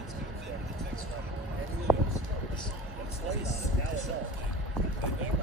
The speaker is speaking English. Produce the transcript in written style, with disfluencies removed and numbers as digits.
And he was played on it, now adult.